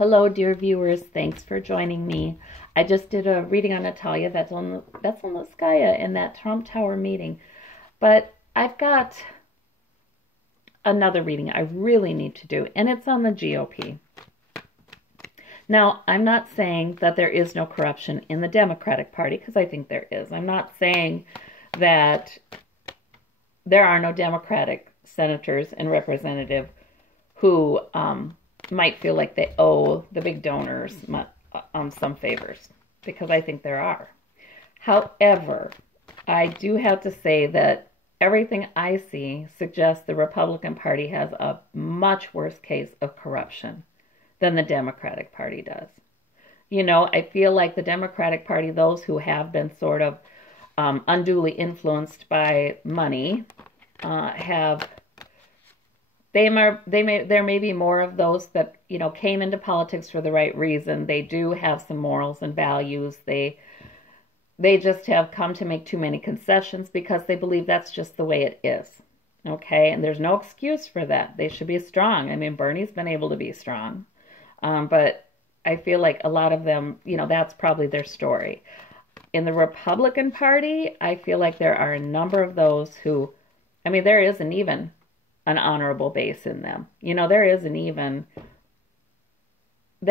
Hello, dear viewers. Thanks for joining me. I just did a reading on Natalia. That's on Skaya in that Trump Tower meeting. But I've got another reading I really need to do, and it's on the GOP. Now, I'm not saying that there is no corruption in the Democratic Party, because I think there is. I'm not saying that there are no Democratic senators and representatives who might feel like they owe the big donors some favors, because I think there are. However, I do have to say that everything I see suggests the Republican Party has a much worse case of corruption than the Democratic Party does. You know, I feel like the Democratic Party, those who have been sort of unduly influenced by money, there may be more of those that, you know, came into politics for the right reason. They do have some morals and values. They just have come to make too many concessions because they believe that's just the way it is. Okay, and there's no excuse for that. They should be strong. I mean, Bernie's been able to be strong. But I feel like a lot of them, you know, that's probably their story. In the Republican Party, I feel like there are a number of those who, I mean, there isn't even an honorable base in them. You know, there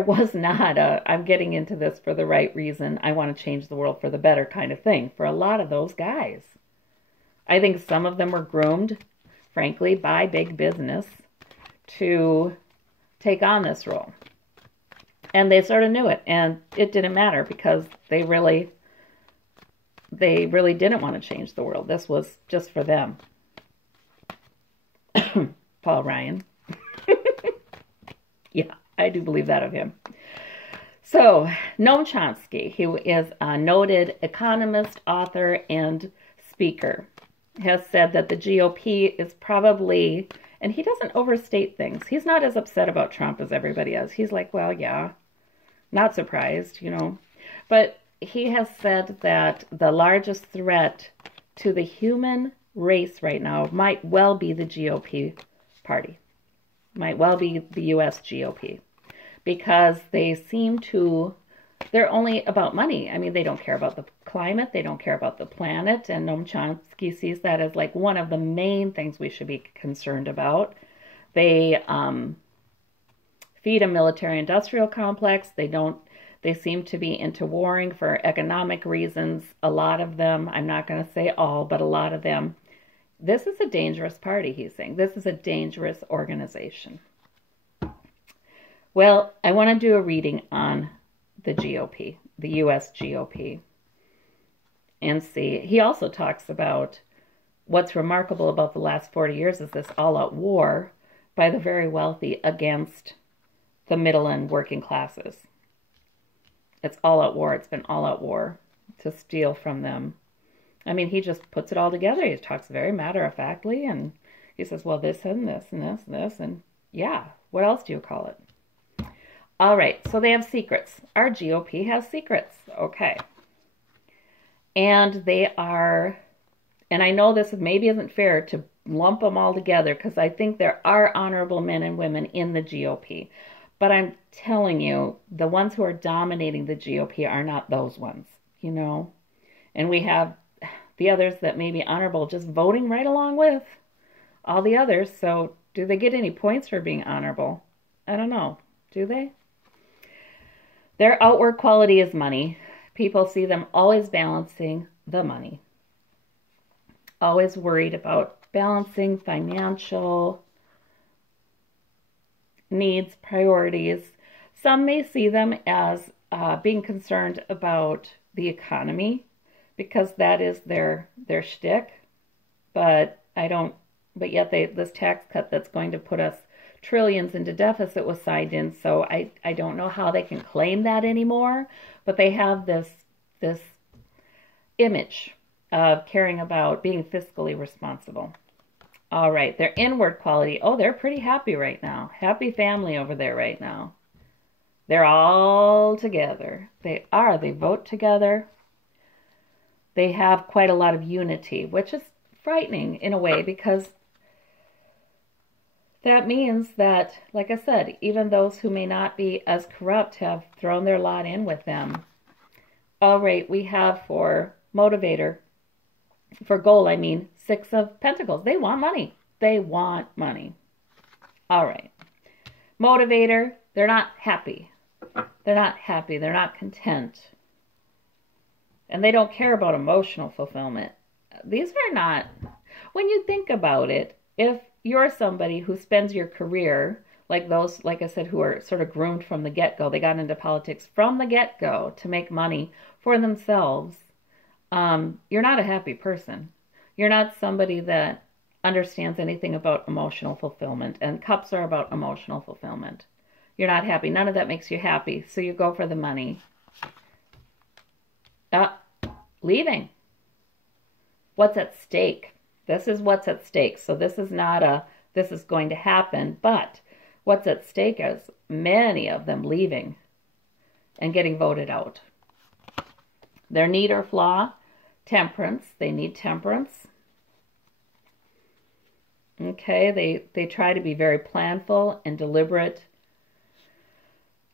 was not a, I'm getting into this for the right reason, I want to change the world for the better kind of thing for a lot of those guys. I think some of them were groomed, frankly, by big business to take on this role. And they sort of knew it, and it didn't matter because they really didn't want to change the world. This was just for them. Paul Ryan. Yeah, I do believe that of him. So, Noam Chomsky, who is a noted economist, author, and speaker, has said that the GOP is probably, and he doesn't overstate things. He's not as upset about Trump as everybody else. He's like, well, yeah, not surprised, you know. But he has said that the largest threat to the human race right now might well be the GOP party, might well be the U.S. GOP, because they seem to, they're only about money. I mean, they don't care about the climate, they don't care about the planet, and Noam Chomsky sees that as like one of the main things we should be concerned about. They feed a military-industrial complex. They seem to be into warring for economic reasons. A lot of them, I'm not going to say all, but a lot of them. This is a dangerous party, he's saying. This is a dangerous organization. Well, I want to do a reading on the GOP, the U.S. GOP, and see. He also talks about what's remarkable about the last 40 years is this all-out war by the very wealthy against the middle and working classes. It's all-out war. It's been all-out war to steal from them. I mean, he just puts it all together. He talks very matter-of-factly, and he says, well, this and this and this and this, and yeah, what else do you call it? All right, so they have secrets. Our GOP has secrets, okay. And they are, and I know this maybe isn't fair to lump them all together, because I think there are honorable men and women in the GOP. But I'm telling you, the ones who are dominating the GOP are not those ones, you know. And we have the others that may be honorable just voting right along with all the others. So do they get any points for being honorable? I don't know. Do they? Their outward quality is money. People see them always balancing the money. Always worried about balancing financial needs, priorities. Some may see them as being concerned about the economy, because that is their shtick. But yet this tax cut that's going to put us trillions into deficit was signed in, so I don't know how they can claim that anymore, but they have this image of caring about being fiscally responsible. All right, their inward quality, oh, they're pretty happy right now. Happy family over there right now. They're all together. They are. They vote together. They have quite a lot of unity, which is frightening in a way, because That means that, like I said, even those who may not be as corrupt have thrown their lot in with them. All right, we have for motivator, for goal, I mean, Six of Pentacles. They want money. They want money. All right. Motivator, they're not happy. They're not happy. They're not content. And they don't care about emotional fulfillment. These are not, when you think about it, if you're somebody who spends your career, like those, like I said, who are sort of groomed from the get-go, they got into politics from the get-go to make money for themselves, you're not a happy person. You're not somebody that understands anything about emotional fulfillment, and cups are about emotional fulfillment. You're not happy. None of that makes you happy, so you go for the money. Leaving. What's at stake? This is what's at stake. So this is not a, this is going to happen, but what's at stake is many of them leaving and getting voted out. Their need or flaw, temperance. They need temperance. Okay, they try to be very planful and deliberate.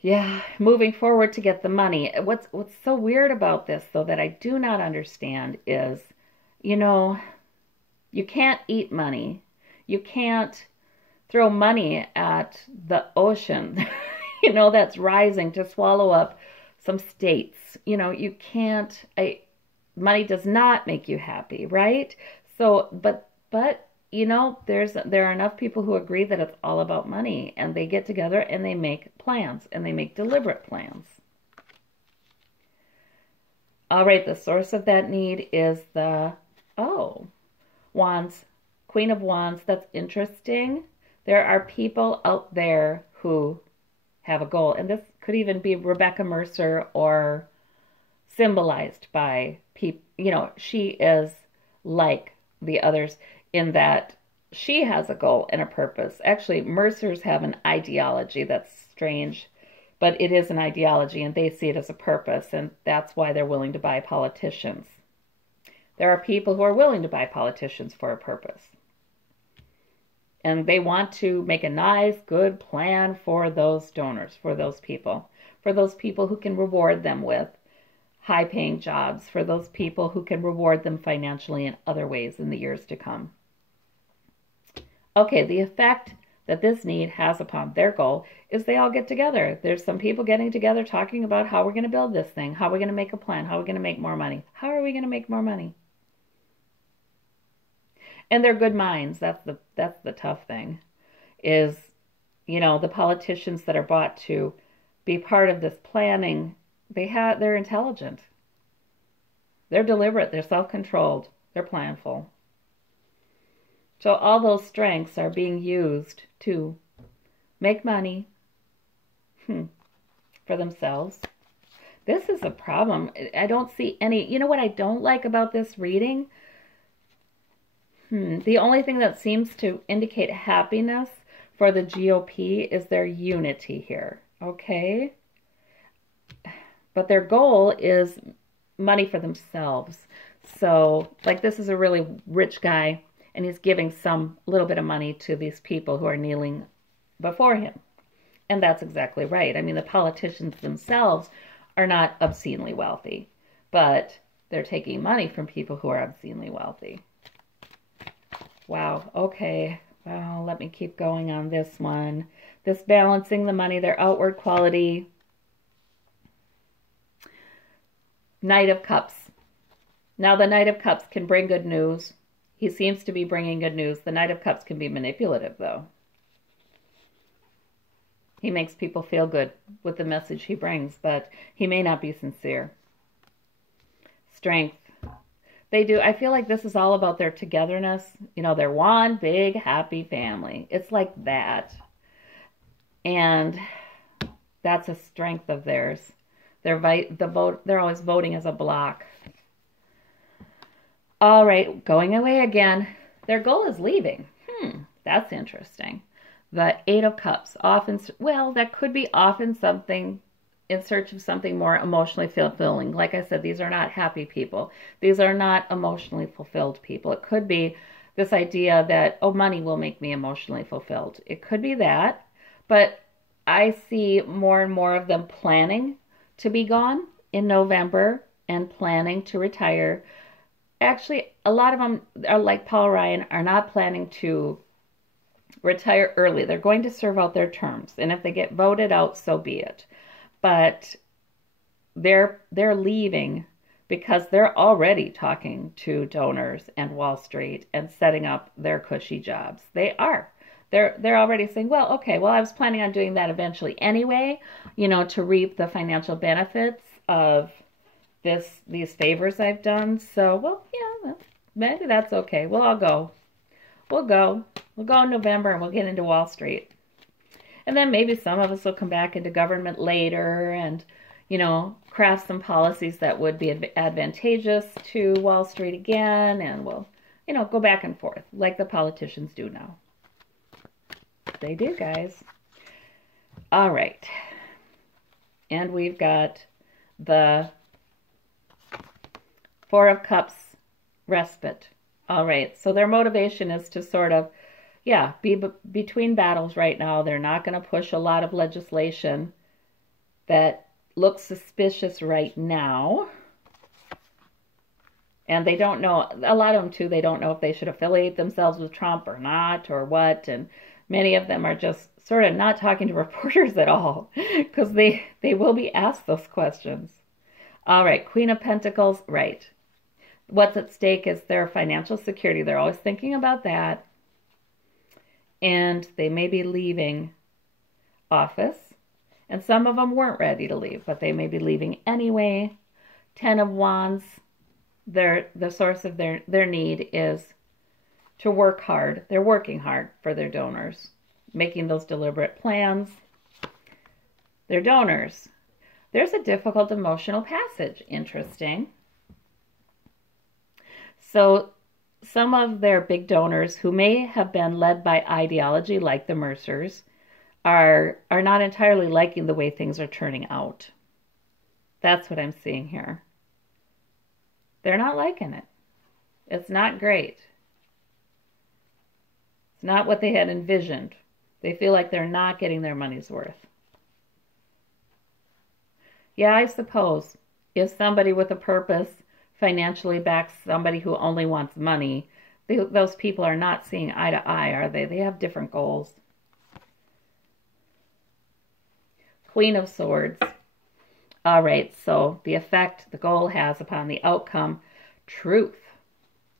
Yeah, moving forward to get the money. What's so weird about this, though, that I do not understand is, you know, you can't eat money. You can't throw money at the ocean, you know, that's rising to swallow up some states. You know, you can't, money does not make you happy, right? So, but, you know, there are enough people who agree that it's all about money, and they get together and they make plans, and they make deliberate plans. All right, the source of that need is the, Wands, Queen of Wands. That's interesting. There are people out there who have a goal, and this could even be Rebecca Mercer, or symbolized by people. You know, she is like the others in that she has a goal and a purpose. Actually, Mercers have an ideology that's strange, but it is an ideology, and they see it as a purpose, and that's why they're willing to buy politicians. There are people who are willing to buy politicians for a purpose. And they want to make a nice, good plan for those donors, for those people who can reward them with high-paying jobs, for those people who can reward them financially in other ways in the years to come. Okay, the effect that this need has upon their goal is they all get together. There's some people getting together talking about how we're going to build this thing, how we're going to make a plan, how we're going to make more money. How are we going to make more money? And they're good minds. That's the tough thing, is, you know, the politicians that are bought to be part of this planning, they're intelligent. They're deliberate, they're self-controlled, they're planful. So all those strengths are being used to make money for themselves. This is a problem. I don't see any, you know what I don't like about this reading? The only thing that seems to indicate happiness for the GOP is their unity here, okay? But their goal is money for themselves. So, like, this is a really rich guy, and he's giving some little bit of money to these people who are kneeling before him. And that's exactly right. I mean, the politicians themselves are not obscenely wealthy, but they're taking money from people who are obscenely wealthy. Wow, okay. Well, let me keep going on this one. This balancing the money, their outward quality. Knight of Cups. Now, the Knight of Cups can bring good news. He seems to be bringing good news. The Knight of Cups can be manipulative, though. He makes people feel good with the message he brings, but he may not be sincere. Strength. They do. I feel like this is all about their togetherness. You know, they're one big happy family. It's like that. And that's a strength of theirs. They're always voting as a block. All right, going away again. Their goal is leaving. That's interesting. The Eight of Cups. Often, well, that could be often something in search of something more emotionally fulfilling. Like I said, these are not happy people. These are not emotionally fulfilled people. It could be this idea that, oh, money will make me emotionally fulfilled. It could be that, but I see more and more of them planning to be gone in November and planning to retire. Actually, a lot of them are like Paul Ryan, are not planning to retire early. They're going to serve out their terms, and if they get voted out, so be it. But they're leaving because they're already talking to donors and Wall Street and setting up their cushy jobs. They are. They're already saying, well, okay, well, I was planning on doing that eventually anyway, to reap the financial benefits of these favors I've done. So, well, yeah, maybe that's okay. Well, I'll go. We'll go in November and we'll get into Wall Street. And then maybe some of us will come back into government later and, craft some policies that would be advantageous to Wall Street again. And we'll, go back and forth like the politicians do now. They do, guys. All right. And we've got the Four of Cups respite. All right. So their motivation is to sort of, be between battles right now. They're not going to push a lot of legislation that looks suspicious right now. And they don't know, a lot of them too, they don't know if they should affiliate themselves with Trump or not or what. And many of them are just sort of not talking to reporters at all because they will be asked those questions. All right, Queen of Pentacles, right. What's at stake is their financial security. They're always thinking about that. And they may be leaving office. And some of them weren't ready to leave, but they may be leaving anyway. 10 of Wands, the source of their need is to work hard. They're working hard for their donors, making those deliberate plans. Their donors. There's a difficult emotional passage. Interesting. So some of their big donors who may have been led by ideology like the Mercers are not entirely liking the way things are turning out. That's what I'm seeing here. They're not liking it. It's not great. It's not what they had envisioned. They feel like they're not getting their money's worth. Yeah, I suppose if somebody with a purpose financially backs somebody who only wants money, those people are not seeing eye to eye, are they? They have different goals. Queen of Swords. All right, so the effect the goal has upon the outcome, truth.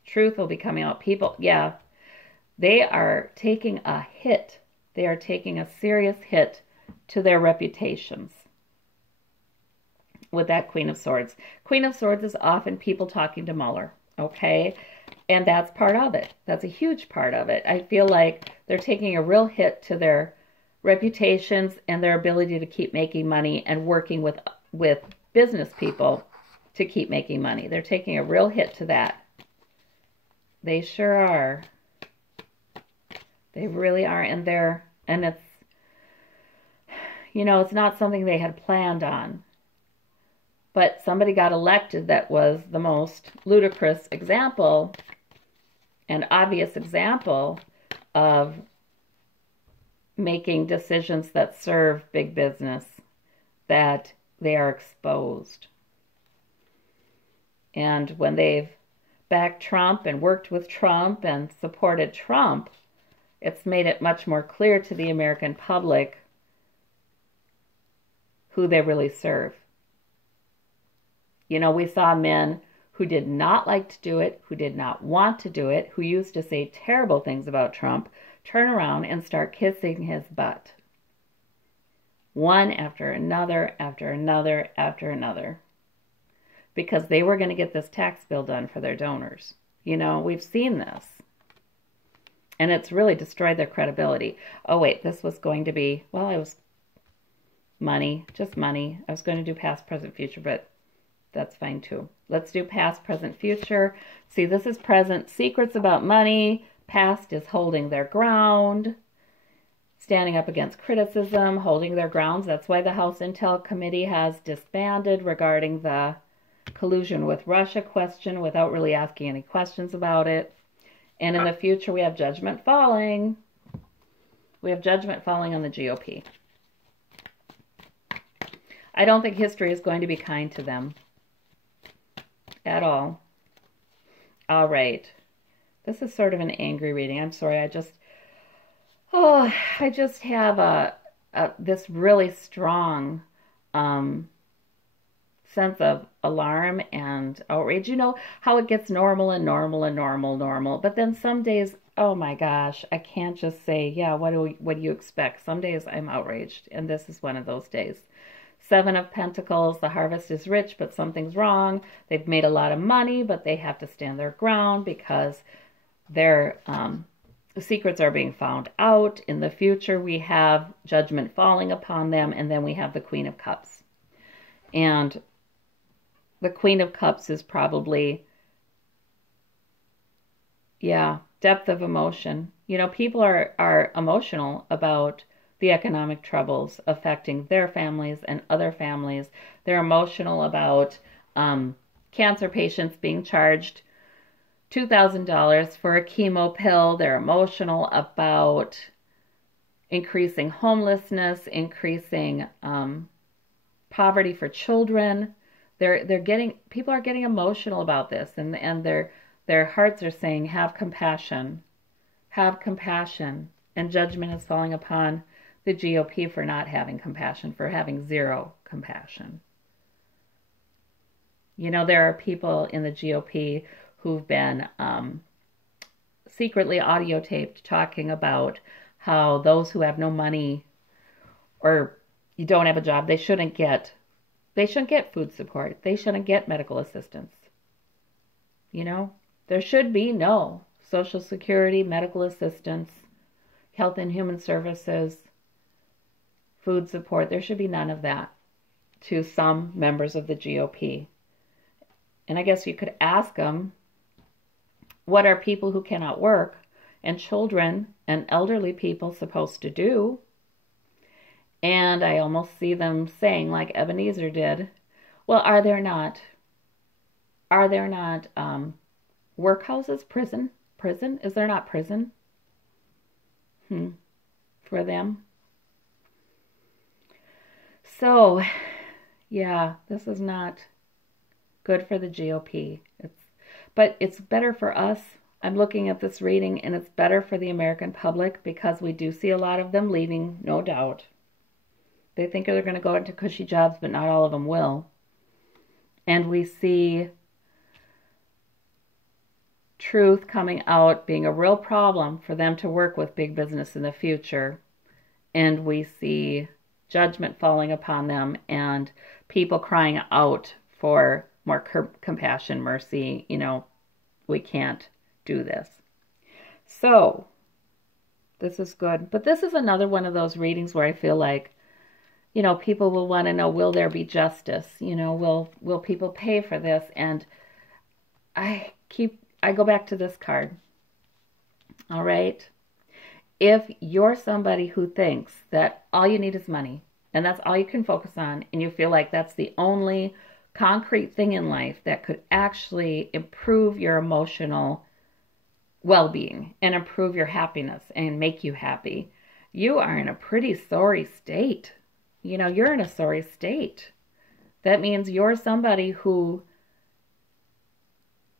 Truth will be coming out. People, they are taking a hit. They are taking a serious hit to their reputations with that Queen of Swords. Queen of Swords is often people talking to Mueller, okay? And that's part of it. That's a huge part of it. I feel like they're taking a real hit to their reputations and their ability to keep making money and working with business people to keep making money. They're taking a real hit to that. They sure are. They really are. And it's, it's not something they had planned on. But somebody got elected that was the most ludicrous example and obvious example of making decisions that serve big business, that they are exposed. And when they've backed Trump and worked with Trump and supported Trump, it's made it much more clear to the American public who they really serve. We saw men who did not like to do it, who did not want to do it, who used to say terrible things about Trump, turn around and start kissing his butt. One after another, after another, after another. Because they were going to get this tax bill done for their donors. We've seen this. And it's really destroyed their credibility. Oh, wait, this was going to be, well, it was money, just money. I was going to do past, present, future, but that's fine too. Let's do past, present, future. See, this is present. Secrets about money. Past is holding their ground, standing up against criticism, holding their grounds. That's why the House Intel Committee has disbanded regarding the collusion with Russia question without really asking any questions about it. And in the future, we have judgment falling. We have judgment falling on the GOP. I don't think history is going to be kind to them at all. All right. This is sort of an angry reading. I'm sorry. I just have this really strong sense of alarm and outrage. You know how it gets normal and normal and normal. But then some days, oh my gosh, I can't just say, yeah, what do you expect? Some days I'm outraged, and this is one of those days. Seven of Pentacles, the harvest is rich, but something's wrong. They've made a lot of money, but they have to stand their ground because their secrets are being found out. In the future, we have judgment falling upon them, and then we have the Queen of Cups. And the Queen of Cups is probably, yeah, depth of emotion. You know, people are emotional about the economic troubles affecting their families and other families. They're emotional about cancer patients being charged $2,000 for a chemo pill. They're emotional about increasing homelessness, increasing poverty for children. People are getting emotional about this, and their hearts are saying, have compassion, and judgment is falling upon the GOP for not having compassion, for having zero compassion. You know, there are people in the GOP who've been secretly audio taped talking about how those who have no money or you don't have a job, they shouldn't get food support. They shouldn't get medical assistance. You know, there should be no Social Security, medical assistance, Health and Human Services, food support. There should be none of that to some members of the GOP. And I guess you could ask them, what are people who cannot work and children and elderly people supposed to do? And I almost see them saying, like Ebenezer did, well, are there not workhouses, prison? Is there not prison for them? So, yeah, this is not good for the GOP. But it's better for us. I'm looking at this reading, and it's better for the American public because we do see a lot of them leaving, no doubt. They think they're going to go into cushy jobs, but not all of them will. And we see truth coming out being a real problem for them to work with big business in the future. And we see judgment falling upon them and people crying out for more compassion, mercy. You know, we can't do this. So this is good. But this is another one of those readings where I feel like, you know, people will want to know, will there be justice? You know, will people pay for this? And I go back to this card. All right. If you're somebody who thinks that all you need is money and that's all you can focus on, and you feel like that's the only concrete thing in life that could actually improve your emotional well-being and improve your happiness and make you happy, you are in a pretty sorry state. You know, you're in a sorry state. That means you're somebody who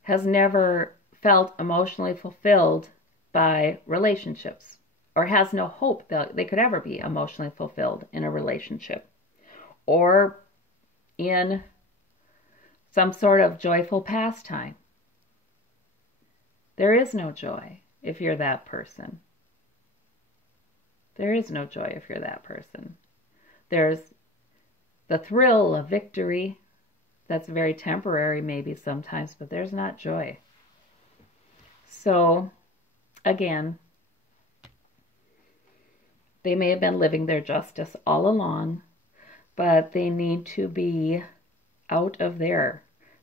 has never felt emotionally fulfilled by relationships or has no hope that they could ever be emotionally fulfilled in a relationship or in some sort of joyful pastime. There is no joy if you're that person. There is no joy if you're that person. There's the thrill of victory that's very temporary maybe sometimes, but there's not joy. So, again, they may have been living their justice all along, but they need to be out of there.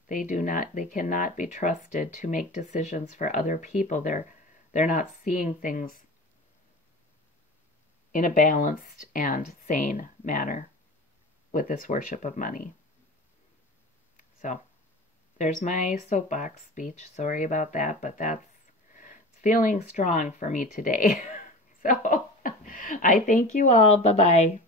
They cannot be trusted to make decisions for other people. They're not seeing things in a balanced and sane manner with this worship of money. So there's my soapbox speech. Sorry about that, but that's feeling strong for me today. So I thank you all. Bye-bye.